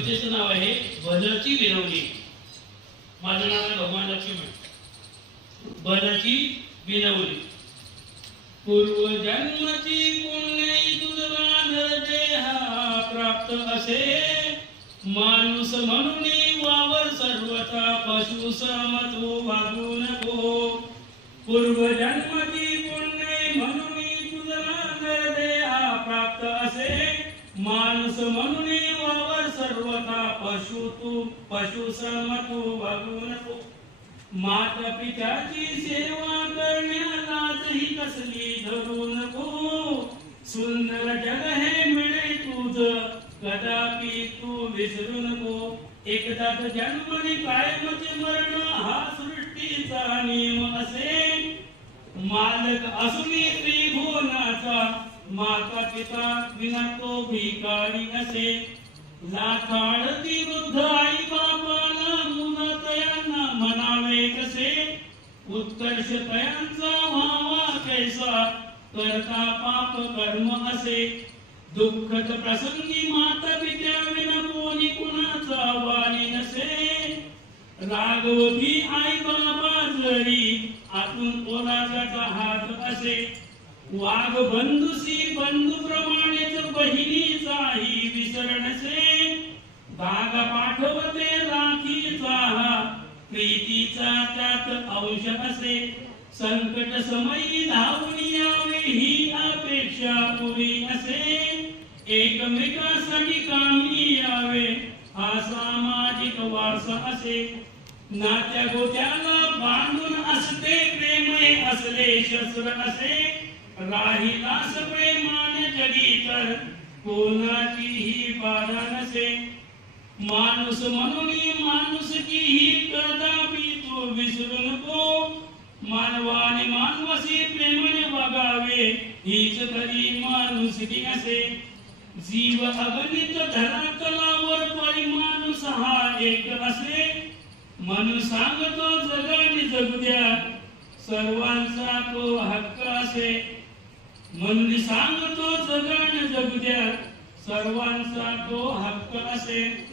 कवितेचं नाव आहे भलची विनवणी माझं नाव आहे भगवान लक्ष्मण. भलची विनवणी पूर्वजन्मची पुण्य तुझला देहा प्राप्त असे. माणूस म्हणून वावर सर्वथा पशु समतो वागू नको. पूर्वजन्मची पुण्य म्हणून माणूस म्हणून वावर सर्वथा पशु तू पशु श्रम तू वागू नको माता पित्याची सेवा करण्यालाही कसली धरू नको सुंदर जग हे मिळे तुझ कदापि तू विसरू नको एकदा एकदाच जन्मनी कायमचे मरण हा सृष्टीचा नियम असे. मालक असुनी त्रिभुवनाचा माता पिता विना तो भिकारी असे लाखाळती वृद्ध आई बापाला मुनतयांना म्हणावे कसे. उत्कर्ष तयांचा व्हावा कैसा करता पाप कर्म असे. दुःखद प्रसंगी माता पित्या विना कोणी कुणाचा वाणी नसे. रागवती आई बाबा जरी आतून कोणाचा हात असे. वाघ बंधुसी बंधू प्रमाणेच बहिणीचाही विसर नसे धागा पाठवते राखीचा प्रीतीचा त्यात अंश असे. संकट समयी धावून यावे ही अपेक्षा पुरी असे. एकमेकासाठी कामी यावे हा सामाजिक वारसा असे. नात्या गोत्याला बांधून असते प्रेमय असले शस्त्र असे. राहिलास प्रेमाने जगी तर कोणाचीही बाधा नसे. माणूस म्हणून माणूस की ही कदापि तू विसरू नको. मानवाने मानवाशी प्रेमाने वागावे हीच तरी माणुसकी असे. जीव अगणित धरातलावर परी माणूस हा एक असे. म्हणून सांगतो जगाने जगू द्या. सर्वांचा तो हक्क असे. म्हणून सांगतो जगाने जगू द्या. सर्वांचा तो हक्क असे.